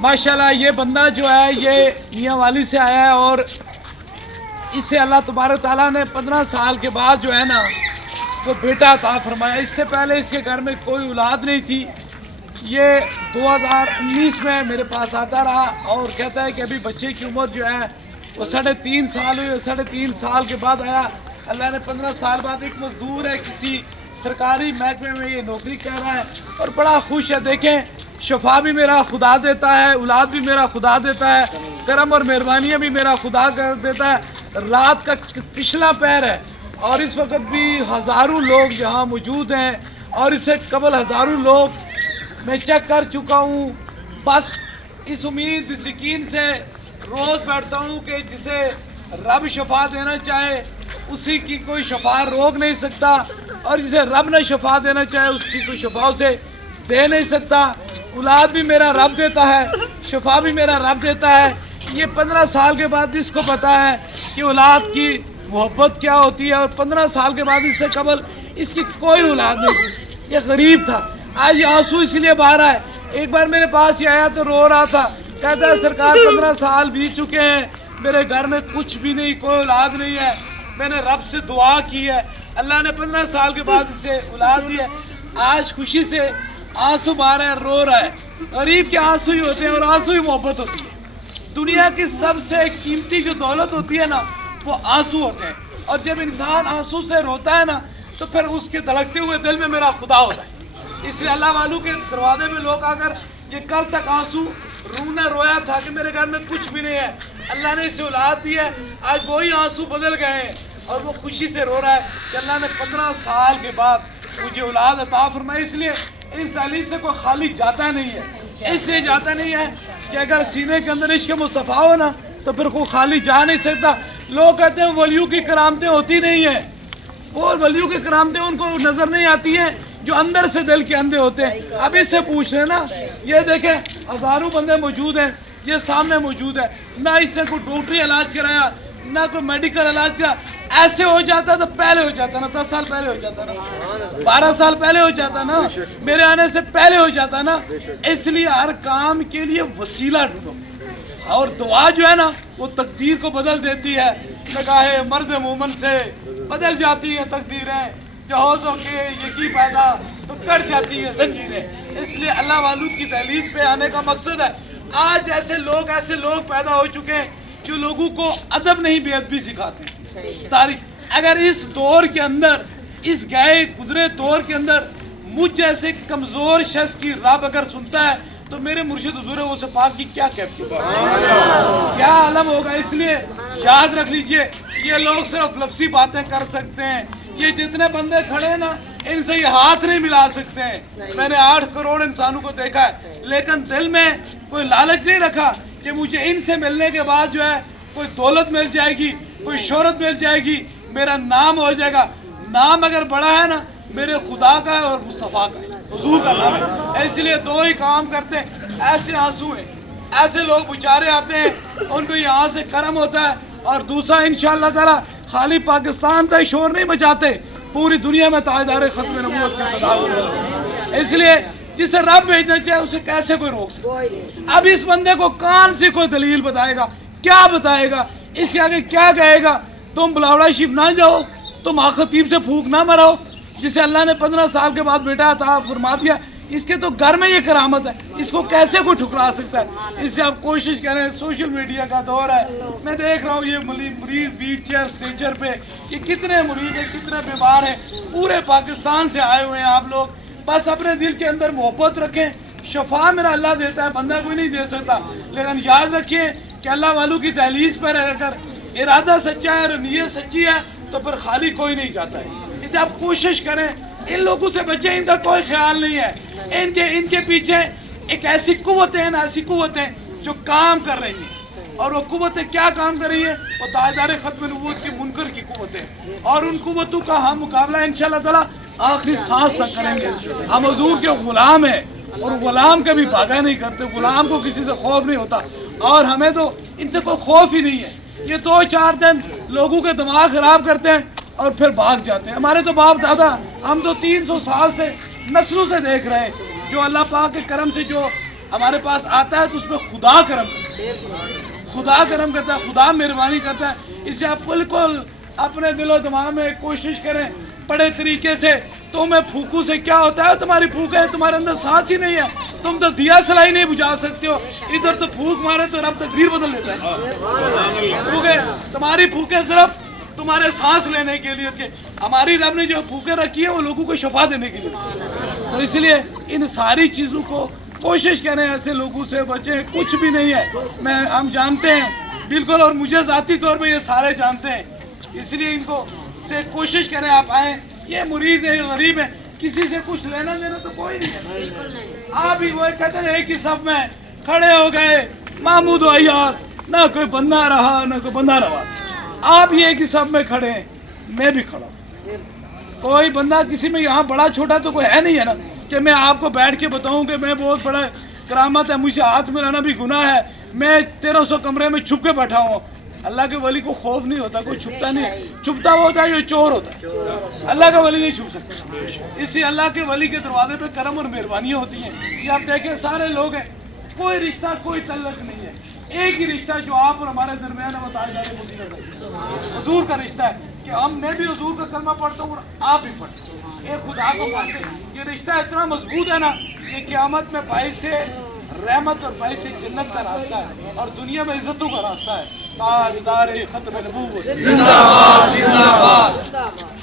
माशाल्लाह ये बंदा जो है ये मियाँ वाली से आया है और इससे अल्लाह तबारक ताला ने 15 साल के बाद जो है ना वो बेटा अता फरमाया। इससे पहले इसके घर में कोई औलाद नहीं थी। ये 2019 में मेरे पास आता रहा और कहता है कि अभी बच्चे की उम्र जो है वो 3.5 साल हुई। 3.5 साल के बाद आया। अल्लाह ने 15 साल बाद एक मजदूर है किसी सरकारी महकमे में ये नौकरी कर रहा है और बड़ा खुश है। देखें शफा भी मेरा खुदा देता है, औलाद भी मेरा खुदा देता है, करम और मेहरबानियाँ भी मेरा खुदा कर देता है। रात का पिछला पैर है और इस वक्त भी हज़ारों लोग यहाँ मौजूद हैं और इससे कबल हज़ारों लोग मैं चेक कर चुका हूँ। बस इस उम्मीद इस यकीन से रोज़ बैठता हूँ कि जिसे रब शफा देना चाहे उसी की कोई शफा रोक नहीं सकता और जिसे रब ने शफा देना चाहे उसकी कोई शफा उसे दे नहीं सकता। औलाद भी मेरा रब देता है, शफा भी मेरा रब देता है। ये 15 साल के बाद इसको पता है कि औलाद की मोहब्बत क्या होती है और 15 साल के बाद इससे कबल इसकी कोई औलाद नहीं थी। ये गरीब था। आज ये आंसू इसलिए बहा रहा है। एक बार मेरे पास ही आया तो रो रहा था, कहता है सरकार 15 साल बीत चुके हैं, मेरे घर में कुछ भी नहीं, कोई औलाद नहीं है। मैंने रब से दुआ की है, अल्लाह ने 15 साल के बाद इसे औलाद दी है। आज खुशी से आंसू बहा रहा है, रो रहा है। गरीब के आंसू ही होते हैं और आंसू ही मोहब्बत होती है। दुनिया की सबसे कीमती जो दौलत होती है ना वो आंसू होते हैं और जब इंसान आंसू से रोता है ना तो फिर उसके धड़कते हुए दिल में मेरा खुदा होता है। इसलिए अल्लाह वालों के दरवाजे में लोग आकर ये कल तक आंसू रोना रोया था कि मेरे घर में कुछ भी नहीं है, अल्लाह ने इसे औलाद दी है, आज वही आंसू बदल गए हैं और वो खुशी से रो रहा है कि अल्लाह ने 15 साल के बाद मुझे औलाद अता फरमाई। इसलिए इस दहलीज से कोई खाली जाता नहीं है। इसलिए जाता नहीं है कि अगर सीने के अंदर इश्क मुस्तफ़ा हो ना तो फिर कोई खाली जा नहीं सकता। लोग कहते हैं वलियों की करामतें होती नहीं है, वो वलियों की करामतें उनको नज़र नहीं आती हैं जो अंदर से दिल के अंधे होते हैं। अब इससे पूछ रहे ना, ये देखें हज़ारों बंदे मौजूद हैं, ये सामने मौजूद है, ना इससे कोई डॉक्टरी इलाज कराया ना कोई मेडिकल इलाज किया। ऐसे हो जाता तो पहले हो जाता ना, 10 साल पहले हो जाता ना, 12 साल पहले हो जाता ना, मेरे आने से पहले हो जाता ना। इसलिए हर काम के लिए वसीला ढूंढो और दुआ जो है ना वो तकदीर को बदल देती है। निगाहे मर्द मोमन से बदल जाती है तकदीरें, जहाज़ों के यकी पैदा तो कट जाती है जंजीरें। इसलिए अल्लाह वालू की दहलीज पे आने का मकसद है। आज ऐसे लोग पैदा हो चुके हैं जो लोगों को अदब नहीं बेअदबी सिखाते हैं। तारीख अगर इस दौर के अंदर, इस गए गुजरे दौर के अंदर मुझ जैसे कमज़ोर शख्स की रब अगर सुनता है तो मेरे मुर्शिद हुजूर गौसे पाक की क्या कैफियत, क्या आलम होगा। इसलिए याद रख लीजिए ये लोग सिर्फ लफ्ज़ी बातें कर सकते हैं। ये जितने बंदे खड़े हैं ना इनसे ये हाथ नहीं मिला सकते हैं। मैंने 8 करोड़ इंसानों को देखा है लेकिन दिल में कोई लालच नहीं रखा कि मुझे इनसे मिलने के बाद जो है कोई दौलत मिल जाएगी, कोई शोहरत मिल जाएगी, मेरा नाम हो जाएगा। नाम अगर बड़ा है ना मेरे खुदा का है और मुस्तफ़ा का है, हुजूर का नाम है। इसलिए दो ही काम करते हैं। ऐसे आंसू हैं, ऐसे लोग बेचारे आते हैं उनको यहाँ से करम होता है और दूसरा इंशाअल्लाह ताला खाली पाकिस्तान का शोर नहीं बचाते, पूरी दुनिया में ताजदार खत्म नबूवत की सदा हो। इसलिए जिसे रब भेजना चाहे उसे कैसे कोई रोक सकता। अब इस बंदे को कान से कोई दलील बताएगा, क्या बताएगा, इसके आगे क्या कहेगा। तुम बुलावड़ा शिफ ना जाओ, तुम खतीब से फूक ना मराओ, जिसे अल्लाह ने 15 साल के बाद बेटा अता फरमा दिया, इसके तो घर में ये करामत है, इसको कैसे कोई ठुकरा सकता है। इससे आप कोशिश करें। सोशल मीडिया का दौर है, मैं देख रहा हूँ ये मरीज व्हील चेयर स्ट्रेचर पे, ये कितने मरीज हैं, कितने बीमार हैं, पूरे पाकिस्तान से आए हुए हैं आप लोग। बस अपने दिल के अंदर मोहब्बत रखें। शफा मेरा अल्लाह देता है, बंदा कोई नहीं दे सकता। लेकिन याद रखिए कि अल्लाह वालों की दहलीज पर अगर इरादा सच्चा है और नीयत सच्ची है तो फिर खाली कोई नहीं जाता है। इसलिए आप कोशिश करें इन लोगों से बचें, इनका कोई ख्याल नहीं है। इनके पीछे एक ऐसी कुव्वतें हैं, ऐसी कुव्वतें जो काम कर रही हैं और वो कुव्वतें क्या काम कर रही है, वो ताजदार खत्म नबूवत के मुनकर की कुव्वतें, और उन कुव्वतों का हम मुकाबला इंशाअल्लाह ताला आखिरी सांस तक करेंगे। हम हुजूर के गुलाम हैं और गुलाम कभी भागा नहीं करते, गुलाम को किसी से खौफ नहीं होता और हमें तो इनसे कोई खौफ ही नहीं है। ये 2-4 दिन लोगों के दिमाग खराब करते हैं और फिर भाग जाते हैं। हमारे तो बाप दादा, हम तो 300 साल से नस्लों से देख रहे हैं जो अल्लाह पाक के करम से जो ہمارے پاس آتا ہے تو اس میں خدا کرم کرتا ہے، خدا کرم کرتا ہے، خدا مہربانی کرتا ہے۔ اسے آپ بالکل اپنے دل و دماغ میں کوشش کریں بڑے طریقے سے۔ تمہیں پھونکوں سے کیا ہوتا ہے؟ تمہاری پھونک ہے، تمہارے اندر سانس ہی نہیں ہے، تم تو دیا سلائی نہیں بجھا سکتے ہو، ادھر تو پھونک مارے تو رب تقدیر بدل لیتا ہے۔ پھونکے تمہاری پھونکیں صرف تمہارے سانس لینے کے لیے تھے، ہماری رب نے جو پھونکیں رکھی ہیں وہ لوگوں کو شفا دینے کے لیے۔ تو اس لیے ان ساری چیزوں کو کوشش کریں، ایسے لوگوں سے بچیں، کچھ بھی نہیں ہے، ہم جانتے ہیں بالکل، اور مجھے ذاتی طور پہ یہ سارے جانتے ہیں، اس لیے ان کو سے کوشش کریں آپ آئیں۔ یہ مرید ہے، غریب ہے، کسی سے کچھ لینا دینا تو کوئی نہیں ہے۔ آپ ہی وہ کہتے ہیں ایک ہی صف میں کھڑے ہو گئے محمود و ایاز، نہ کوئی بندہ رہا نہ کوئی بندہ روا، آپ یہ ایک ہی صف میں کھڑے ہیں، میں بھی کھڑا ہوں۔ کوئی بندہ کسی میں یہاں بڑا چھوٹا تو کوئی ہے نہیں ہے نا کہ میں آپ کو بیٹھ کے بتاؤں کہ میں بہت بڑا کرامت ہے، مجھے ہاتھ میں لانا بھی گناہ ہے، میں 1300 کمرے میں چھپ کے بیٹھا ہوں۔ اللہ کے ولی کو خوف نہیں ہوتا، کوئی چھپتا نہیں، چھپتا وہ ہوتا ہے جو چور ہوتا ہے، اللہ کا ولی نہیں چھپ سکتا۔ اس لیے اللہ کے ولی کے دروازے پہ کرم اور مہربانیاں ہوتی ہیں۔ یہ آپ دیکھیں سارے لوگ ہیں، کوئی رشتہ کوئی تعلق نہیں ہے، ایک ہی رشتہ جو آپ اور ہمارے درمیان ہے وہ تاجدار مدینہ کا حضور کا رشتہ ہے، کہ میں بھی حضور کا کلمہ پڑھتا ہوں اور آپ بھی پڑھتے ہیں، ایک خدا کو مانتے ہیں۔ یہ رشتہ اتنا مضبوط ہے نا، یہ قیامت میں باعث رحمت اور باعث جنت کا راستہ ہے، اور دنیا میں عزتوں کا راستہ ہے۔ تاجدار ختم نبوت زندہ باد، زندہ باد۔